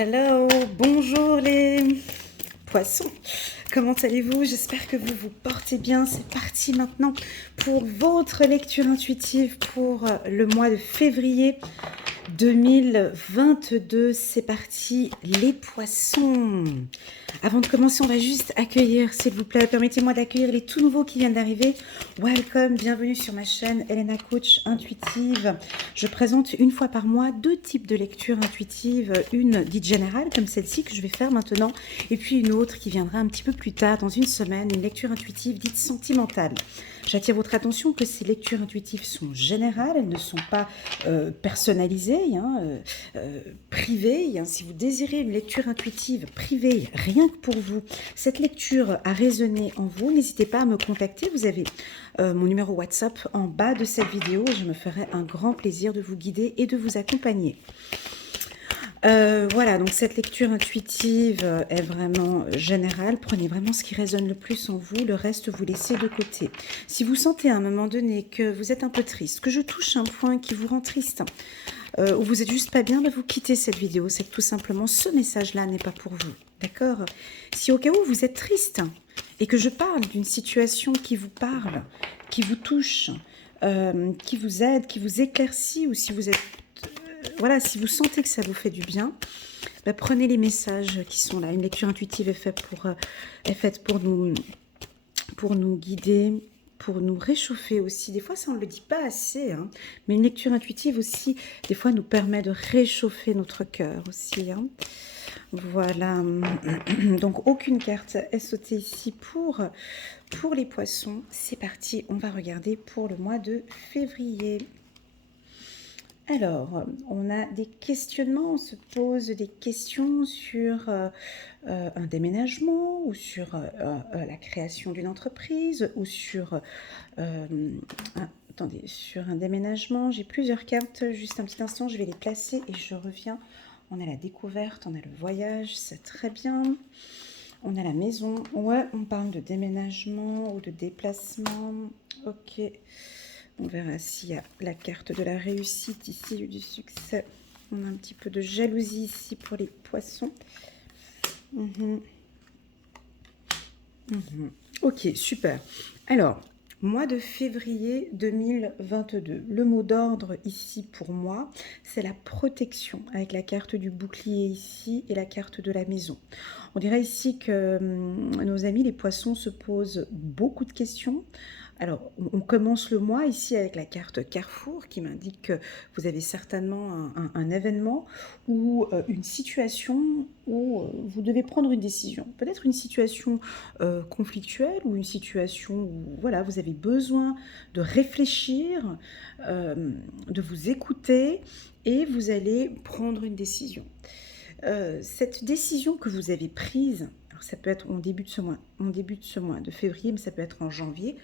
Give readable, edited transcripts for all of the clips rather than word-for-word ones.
Hello, bonjour les poissons. Comment allez-vous? J'espère que vous vous portez bien. C'est parti maintenant pour votre lecture intuitive pour le mois de février 2022. C'est parti les poissons. Avant de commencer, on va juste accueillir, s'il vous plaît, permettez-moi d'accueillir les tout nouveaux qui viennent d'arriver. Welcome, bienvenue sur ma chaîne Elena Coach Intuitive. Je présente une fois par mois deux types de lectures intuitives, une dite générale comme celle-ci que je vais faire maintenant, et puis une autre qui viendra un petit peu plus tard, dans une semaine, une lecture intuitive dite sentimentale. J'attire votre attention que ces lectures intuitives sont générales, elles ne sont pas personnalisées, privées. Si vous désirez une lecture intuitive privée, rien que pour vous, cette lecture a résonné en vous, n'hésitez pas à me contacter. Vous avez mon numéro WhatsApp en bas de cette vidéo. Je me ferai un grand plaisir de vous guider et de vous accompagner. Voilà, donc cette lecture intuitive est vraiment générale. Prenez vraiment ce qui résonne le plus en vous, le reste vous laissez de côté. Si vous sentez à un moment donné que vous êtes un peu triste, que je touche un point qui vous rend triste, ou vous êtes juste pas bien, vous quittez cette vidéo. C'est que tout simplement ce message-là n'est pas pour vous. D'accord? Si au cas où vous êtes triste et que je parle d'une situation qui vous parle, qui vous touche, qui vous aide, qui vous éclaircit, ou si vous êtes voilà, si vous sentez que ça vous fait du bien, prenez les messages qui sont là. Une lecture intuitive est faite pour nous guider, pour nous réchauffer aussi. Des fois, ça on ne le dit pas assez, hein, mais une lecture intuitive aussi, des fois, nous permet de réchauffer notre cœur aussi. Voilà, donc aucune carte est sautée ici pour les poissons. C'est parti, on va regarder pour le mois de février. Alors, on a des questionnements, on se pose des questions sur un déménagement ou sur la création d'une entreprise ou sur... attendez, sur un déménagement, j'ai plusieurs cartes, juste un petit instant, je vais les placer et je reviens. On a la découverte, on a le voyage, c'est très bien. On a la maison, ouais, on parle de déménagement ou de déplacement, ok. On verra s'il y a la carte de la réussite ici, du succès. On a un petit peu de jalousie ici pour les poissons. Ok, super. Alors, mois de février 2022. Le mot d'ordre ici pour moi, c'est la protection, avec la carte du bouclier ici et la carte de la maison. On dirait ici que nos amis les poissons se posent beaucoup de questions. Alors, on commence le mois ici avec la carte Carrefour qui m'indique que vous avez certainement un événement ou une situation où vous devez prendre une décision. Peut-être une situation conflictuelle ou une situation où voilà, vous avez besoin de réfléchir, de vous écouter et vous allez prendre une décision. Cette décision que vous avez prise, alors ça peut être en début de ce mois de février, mais ça peut être en janvier,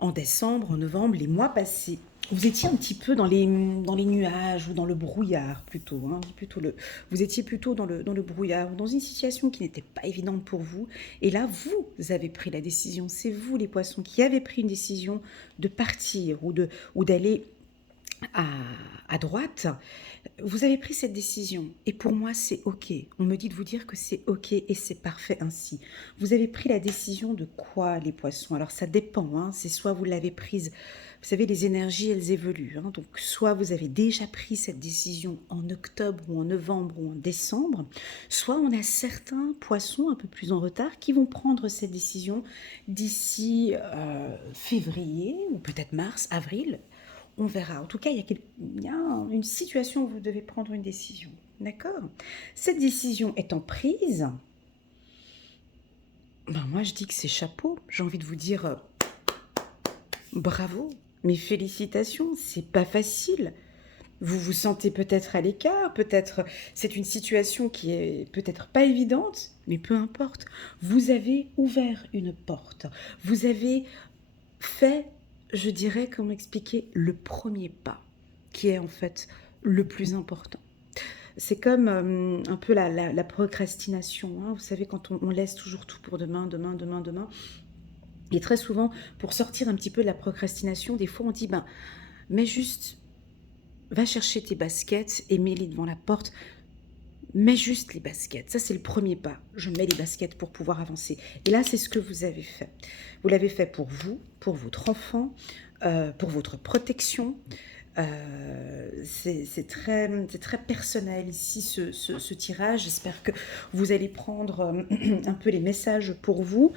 en décembre, en novembre, les mois passés, vous étiez un petit peu dans les nuages ou dans le brouillard plutôt. Vous étiez plutôt dans le brouillard ou dans une situation qui n'était pas évidente pour vous. Et là, vous avez pris la décision. C'est vous, les poissons, qui avez pris une décision de partir ou d'aller à droite. Vous avez pris cette décision et pour moi c'est ok. On me dit de vous dire que c'est ok et c'est parfait ainsi. Vous avez pris la décision de quoi, les poissons? Alors ça dépend, c'est soit vous l'avez prise, vous savez les énergies elles évoluent, donc soit vous avez déjà pris cette décision en octobre ou en novembre ou en décembre, soit on a certains poissons un peu plus en retard qui vont prendre cette décision d'ici février ou peut-être mars, avril. On verra. En tout cas, il y a une situation où vous devez prendre une décision. D'accord? Cette décision étant prise, moi je dis que c'est chapeau. J'ai envie de vous dire bravo, mes félicitations. C'est pas facile. Vous vous sentez peut-être à l'écart, peut-être c'est une situation qui est peut-être pas évidente, mais peu importe. Vous avez ouvert une porte. Vous avez fait, je dirais, comment expliquer, le premier pas, qui est en fait le plus important. C'est comme un peu la procrastination. Vous savez, quand on laisse toujours tout pour demain. Et très souvent, pour sortir un petit peu de la procrastination, des fois on dit, mais juste, va chercher tes baskets et mets-les devant la porte. mets juste les baskets. Ça, c'est le premier pas. Je mets les baskets pour pouvoir avancer. Et là, c'est ce que vous avez fait. Vous l'avez fait pour vous, pour votre enfant, pour votre protection. C'est très personnel ici ce tirage. J'espère que vous allez prendre un peu les messages pour vous.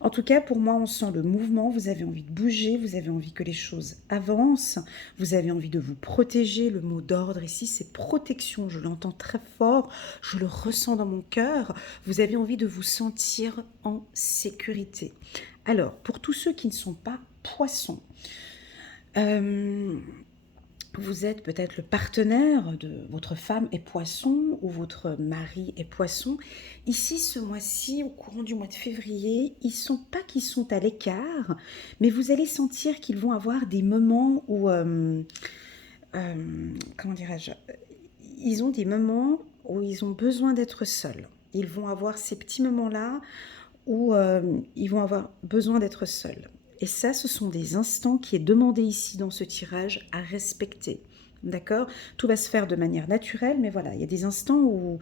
En tout cas, pour moi, on sent le mouvement. Vous avez envie de bouger, vous avez envie que les choses avancent, vous avez envie de vous protéger. Le mot d'ordre ici, c'est protection. Je l'entends très fort, je le ressens dans mon cœur. Vous avez envie de vous sentir en sécurité. Alors, pour tous ceux qui ne sont pas poissons, vous êtes peut-être le partenaire de votre femme est poisson ou votre mari est poisson. Ici, ce mois-ci, au courant du mois de février, ils sont pas qu'ils sont à l'écart, mais vous allez sentir qu'ils vont avoir des moments où, comment dirais-je, ils ont des moments où ils ont besoin d'être seuls. Ils vont avoir ces petits moments-là où ils vont avoir besoin d'être seuls. Et ça, ce sont des instants qui est demandé ici dans ce tirage à respecter. D'accord? Tout va se faire de manière naturelle, mais voilà, il y a des instants où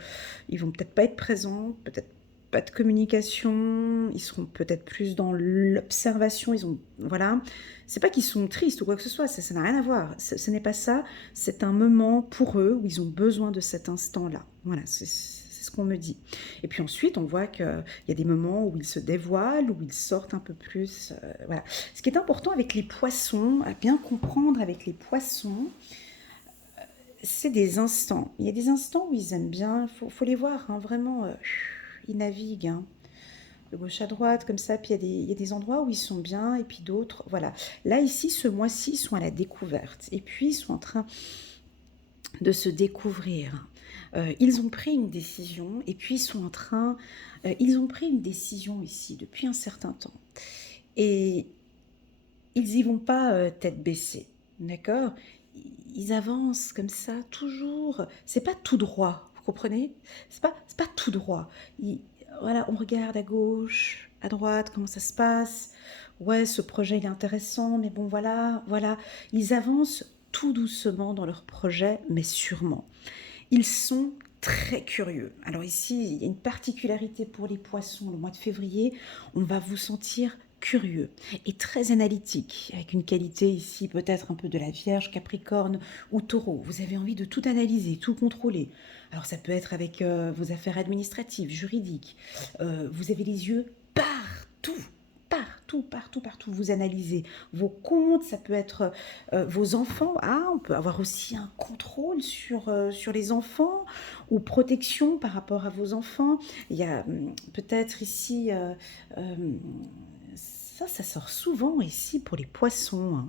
ils vont peut-être pas être présents, peut-être pas de communication, ils seront peut-être plus dans l'observation, ils ont, voilà. C'est pas qu'ils sont tristes ou quoi que ce soit, ça n'a rien à voir. Ce n'est pas ça, c'est un moment pour eux où ils ont besoin de cet instant-là. Voilà, c'est ce qu'on me dit. Et puis ensuite, on voit qu'il y a des moments où ils se dévoilent, où ils sortent un peu plus. Voilà. Ce qui est important avec les poissons, à bien comprendre avec les poissons, c'est des instants. Il y a des instants où ils aiment bien, faut les voir, hein, vraiment, ils naviguent, hein, de gauche à droite, comme ça, puis il y a des endroits où ils sont bien, et puis d'autres, voilà. Là, ici, ce mois-ci, ils sont à la découverte, et puis ils sont en train de se découvrir. Ils ont pris une décision, et puis ils sont en train... ils ont pris une décision ici, depuis un certain temps, et ils y vont pas tête baissée, d'accord? Ils avancent comme ça, toujours. C'est pas tout droit, vous comprenez? C'est pas tout droit. Voilà, on regarde à gauche, à droite, comment ça se passe. Ouais, ce projet il est intéressant, mais bon, voilà, voilà. Ils avancent tout doucement dans leur projet, mais sûrement. Ils sont très curieux. Alors ici, il y a une particularité pour les poissons. Le mois de février, on va vous sentir curieux et très analytique, avec une qualité ici peut-être un peu de la Vierge, Capricorne ou Taureau. Vous avez envie de tout analyser, tout contrôler. Alors ça peut être avec vos affaires administratives, juridiques. Vous avez les yeux partout. Partout, partout, partout, vous analysez vos comptes, ça peut être vos enfants. Ah, on peut avoir aussi un contrôle sur les enfants ou protection par rapport à vos enfants. Il y a peut-être ici, ça sort souvent ici pour les poissons, hein.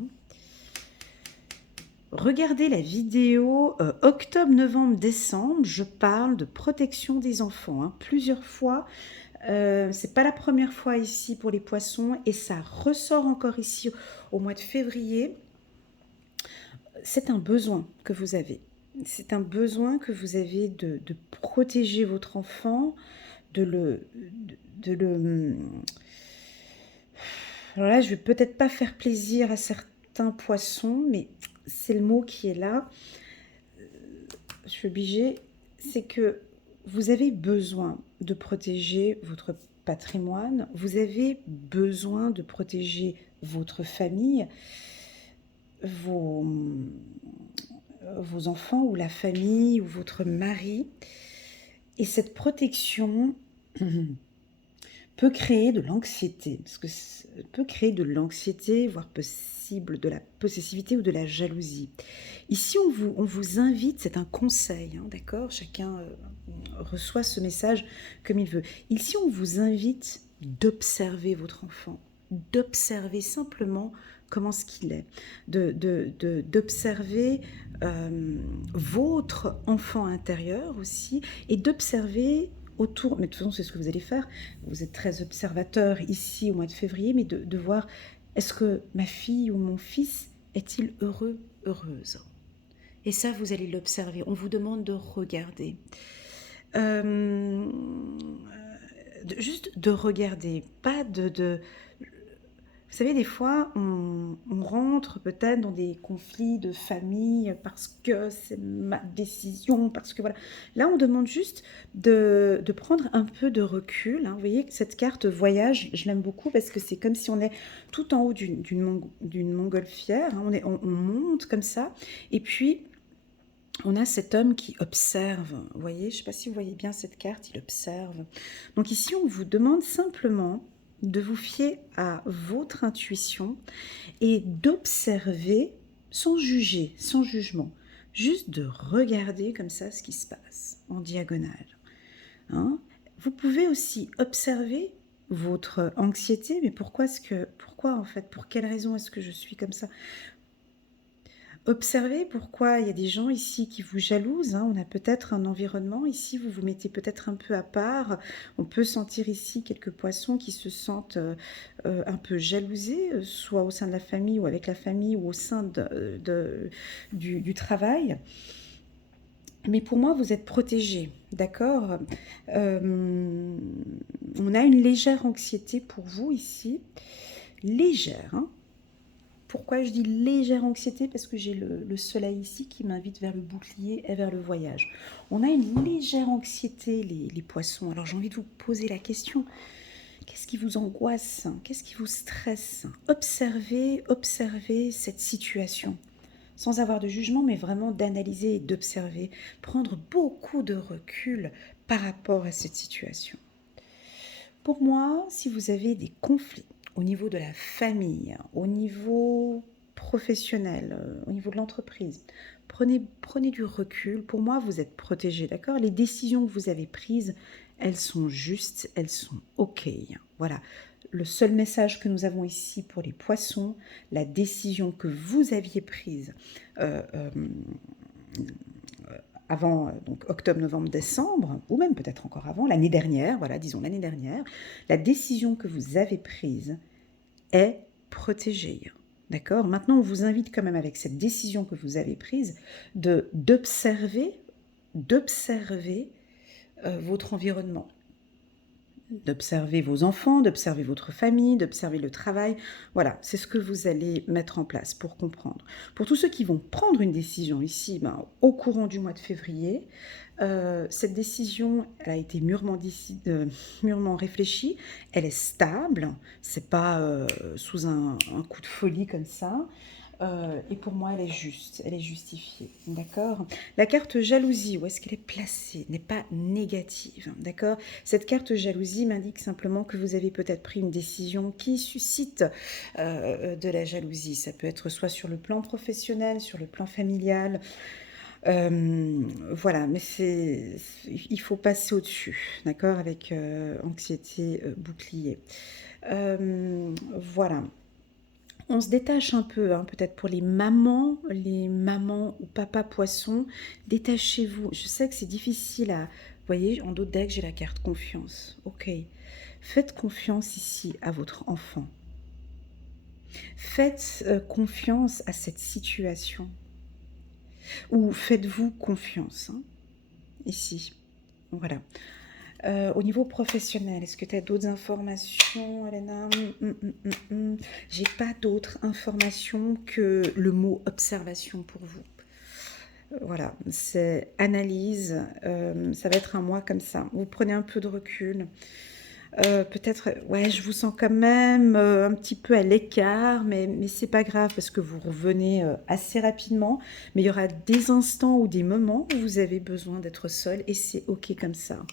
Regardez la vidéo octobre, novembre, décembre, je parle de protection des enfants, hein, plusieurs fois. C'est pas la première fois ici pour les poissons et ça ressort encore ici au mois de février. C'est un besoin que vous avez. C'est un besoin que vous avez de protéger votre enfant, de le... Alors là, je vais peut-être pas faire plaisir à certains poissons, mais c'est le mot qui est là. Je suis obligée, c'est que vous avez besoin de protéger votre patrimoine, vous avez besoin de protéger votre famille, vos enfants ou la famille ou votre mari. Et cette protection peut créer de l'anxiété, parce que peut créer de l'anxiété, voire possible de la possessivité ou de la jalousie. Ici, on vous invite, c'est un conseil, hein, d'accord? Chacun reçoit ce message comme il veut. Ici, on vous invite d'observer votre enfant, d'observer simplement comment ce qu'il est, d'observer votre enfant intérieur aussi, et d'observer autour, mais de toute façon c'est ce que vous allez faire, vous êtes très observateur ici au mois de février, mais de voir, est-ce que ma fille ou mon fils est-il heureux, heureuse? Et ça, vous allez l'observer, on vous demande de regarder. Juste de regarder, pas Vous savez, des fois, on rentre peut-être dans des conflits de famille parce que c'est ma décision, parce que voilà. Là, on demande juste de prendre un peu de recul, hein. Vous voyez que cette carte voyage, je l'aime beaucoup parce que c'est comme si on est tout en haut d'une montgolfière, hein. On monte comme ça. Et puis, on a cet homme qui observe. Vous voyez, je ne sais pas si vous voyez bien cette carte, il observe. Donc ici, on vous demande simplement de vous fier à votre intuition et d'observer sans juger, sans jugement. Juste de regarder comme ça ce qui se passe en diagonale, hein. Vous pouvez aussi observer votre anxiété, mais pourquoi en fait, pour quelle raison est-ce que je suis comme ça? Observez pourquoi il y a des gens ici qui vous jalousent, hein. On a peut-être un environnement ici, vous vous mettez peut-être un peu à part. On peut sentir ici quelques poissons qui se sentent un peu jalousés, soit au sein de la famille ou avec la famille ou au sein du travail. Mais pour moi, vous êtes protégés, d'accord. On a une légère anxiété pour vous ici, légère, hein. Pourquoi je dis légère anxiété? Parce que j'ai le soleil ici qui m'invite vers le bouclier et vers le voyage. On a une légère anxiété, les poissons. Alors j'ai envie de vous poser la question. Qu'est-ce qui vous angoisse? Qu'est-ce qui vous stresse? Observez cette situation. Sans avoir de jugement, mais vraiment d'analyser et d'observer. Prendre beaucoup de recul par rapport à cette situation. Pour moi, si vous avez des conflits, au niveau de la famille, au niveau professionnel, au niveau de l'entreprise, prenez du recul. Pour moi, vous êtes protégé, d'accord? Les décisions que vous avez prises, elles sont justes, elles sont OK. Voilà. Le seul message que nous avons ici pour les poissons, la décision que vous aviez prise euh, euh, avant donc octobre, novembre, décembre, ou même peut-être encore avant, l'année dernière, voilà, disons l'année dernière, la décision que vous avez prise est protégée. D'accord? Maintenant, on vous invite quand même avec cette décision que vous avez prise d'observer votre environnement, d'observer vos enfants, d'observer votre famille, d'observer le travail. Voilà, c'est ce que vous allez mettre en place pour comprendre. Pour tous ceux qui vont prendre une décision ici, au courant du mois de février, cette décision elle a été mûrement réfléchie, elle est stable, c'est pas sous un coup de folie comme ça. Et pour moi, elle est juste, elle est justifiée, d'accord? La carte jalousie, où est-ce qu'elle est placée, n'est pas négative, d'accord? Cette carte jalousie m'indique simplement que vous avez peut-être pris une décision qui suscite de la jalousie. Ça peut être soit sur le plan professionnel, sur le plan familial. Voilà, mais il faut passer au-dessus, d'accord? Avec anxiété, bouclier. Voilà. On se détache un peu, hein, peut-être pour les mamans ou papa poisson, détachez-vous. Je sais que c'est difficile à... Vous voyez, en dos de deck, j'ai la carte confiance. Ok. Faites confiance ici à votre enfant. Faites confiance à cette situation. Ou faites-vous confiance, hein, ici. Voilà. Au niveau professionnel, est-ce que tu as d'autres informations, Elena? J'ai pas d'autres informations que le mot observation pour vous. Voilà, c'est analyse. Ça va être un mois comme ça. Vous prenez un peu de recul. Peut-être, ouais, je vous sens quand même un petit peu à l'écart, mais c'est pas grave parce que vous revenez assez rapidement. Mais il y aura des instants ou des moments où vous avez besoin d'être seul et c'est ok comme ça.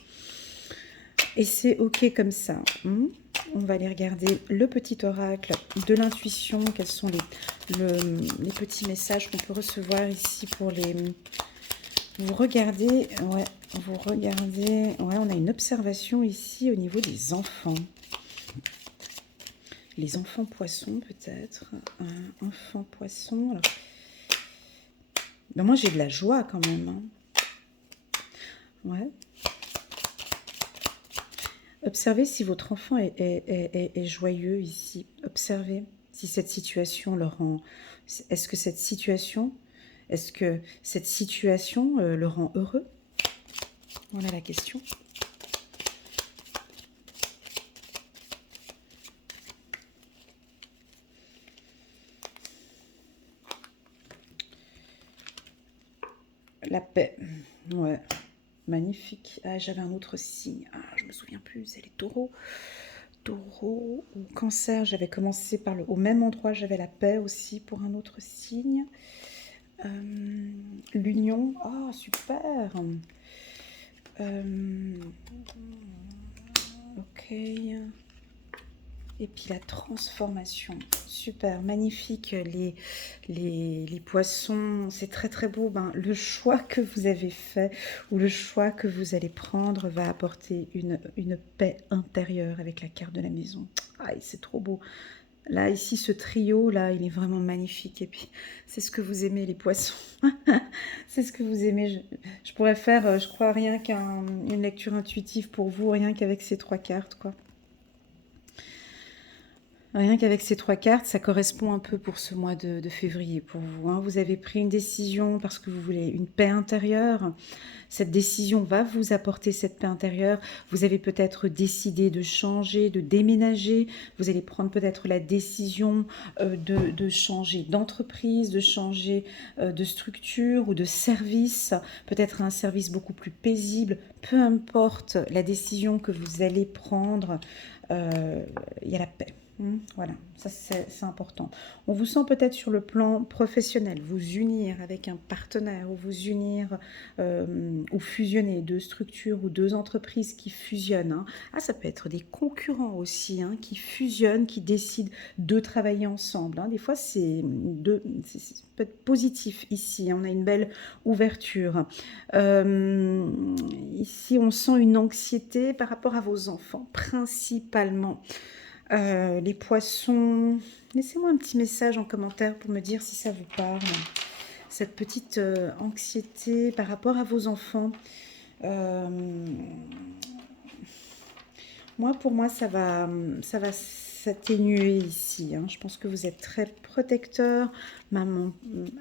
Et c'est ok comme ça. On va aller regarder le petit oracle de l'intuition. Quels sont les petits messages qu'on peut recevoir ici pour les... Vous regardez, ouais, on a une observation ici au niveau des enfants. Les enfants poissons peut-être. Enfants poissons. Alors... Ben, moi j'ai de la joie quand même, hein. Ouais. Observez si votre enfant est joyeux ici. Observez si cette situation le rend... Est-ce que cette situation le rend heureux? Voilà la question. La paix. Ouais. Magnifique. Ah, j'avais un autre signe. Ah, je me souviens plus. C'est les taureaux. Taureau ou cancer. J'avais commencé par au même endroit. J'avais la paix aussi pour un autre signe. L'union. Ah, super. Ok. Et puis la transformation, super, magnifique, les poissons, c'est très très beau. Ben, le choix que vous avez fait ou le choix que vous allez prendre va apporter une paix intérieure avec la carte de la maison. Ah, c'est trop beau. Là, ici, ce trio, là, il est vraiment magnifique. Et puis, c'est ce que vous aimez, les poissons. C'est ce que vous aimez. Je pourrais faire, je crois, rien qu'une lecture intuitive pour vous, rien qu'avec ces 3 cartes, quoi. Rien qu'avec ces 3 cartes, ça correspond un peu pour ce mois de février pour vous, hein. Vous avez pris une décision parce que vous voulez une paix intérieure. Cette décision va vous apporter cette paix intérieure. Vous avez peut-être décidé de changer, de déménager. Vous allez prendre peut-être la décision de changer d'entreprise, de changer de structure ou de service. Peut-être un service beaucoup plus paisible. Peu importe la décision que vous allez prendre, il y a la paix. Voilà, ça c'est important. On vous sent peut-être sur le plan professionnel, vous unir avec un partenaire ou vous unir ou fusionner 2 structures ou 2 entreprises qui fusionnent, hein. Ah, ça peut être des concurrents aussi, hein, qui fusionnent, qui décident de travailler ensemble, hein. Des fois, ça peut être positif ici, hein. On a une belle ouverture. Ici, on sent une anxiété par rapport à vos enfants, principalement. Les poissons, laissez-moi un petit message en commentaire pour me dire si ça vous parle. Cette petite anxiété par rapport à vos enfants. Pour moi, ça va s'atténuer ici, hein. Je pense que vous êtes très protecteur, maman,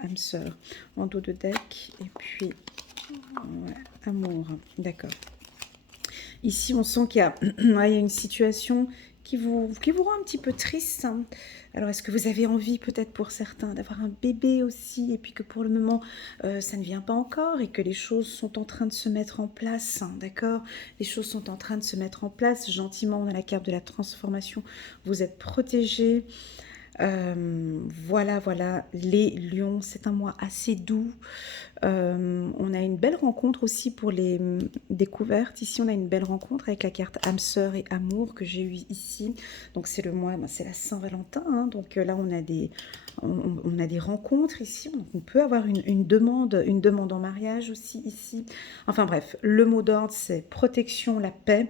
âme sœur, en dos de deck, et puis ouais, amour, d'accord. Ici, on sent qu'il y a, il y a une situation qui vous rend un petit peu triste, hein. Alors, est-ce que vous avez envie, peut-être pour certains, d'avoir un bébé aussi, et puis que pour le moment, ça ne vient pas encore, et que les choses sont en train de se mettre en place, hein, d'accord? Les choses sont en train de se mettre en place, gentiment, on a la carte de la transformation, vous êtes protégés. Voilà, les lions, c'est un mois assez doux. On a une belle rencontre aussi pour les découvertes. Ici, on a une belle rencontre avec la carte âme sœur et amour que j'ai eu ici. Donc, c'est le mois, c'est la Saint-Valentin, hein. Donc là, on a des rencontres ici. Donc, on peut avoir une demande en mariage aussi ici. Enfin bref, le mot d'ordre, c'est protection, la paix.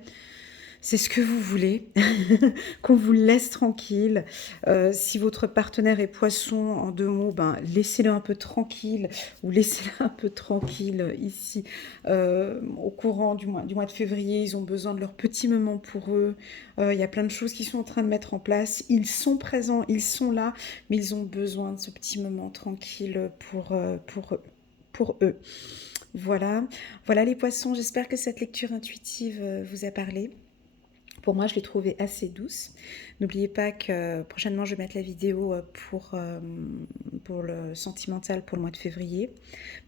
C'est ce que vous voulez, qu'on vous laisse tranquille. Si votre partenaire est poisson, en 2 mots, ben, laissez-le un peu tranquille ou laissez-le un peu tranquille ici. Au courant du mois de février, ils ont besoin de leur petit moment pour eux. Il y a plein de choses qui sont en train de mettre en place. Ils sont présents, ils sont là, mais ils ont besoin de ce petit moment tranquille pour eux. Voilà les poissons, j'espère que cette lecture intuitive vous a parlé. Pour moi, je l'ai trouvée assez douce. N'oubliez pas que prochainement, je vais mettre la vidéo pour le sentimental pour le mois de février.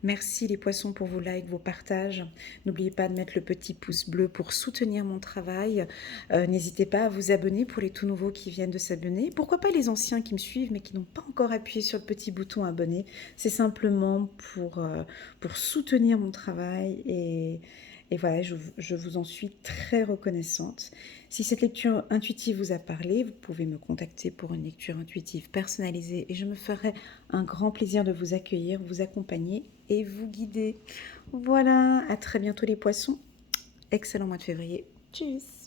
Merci les poissons pour vos likes, vos partages. N'oubliez pas de mettre le petit pouce bleu pour soutenir mon travail. N'hésitez pas à vous abonner pour les tout nouveaux qui viennent de s'abonner. Pourquoi pas les anciens qui me suivent mais qui n'ont pas encore appuyé sur le petit bouton abonner. C'est simplement pour soutenir mon travail et voilà, je vous en suis très reconnaissante. Si cette lecture intuitive vous a parlé, vous pouvez me contacter pour une lecture intuitive personnalisée et je me ferai un grand plaisir de vous accueillir, vous accompagner et vous guider. Voilà, à très bientôt les poissons. Excellent mois de février. Tchuss!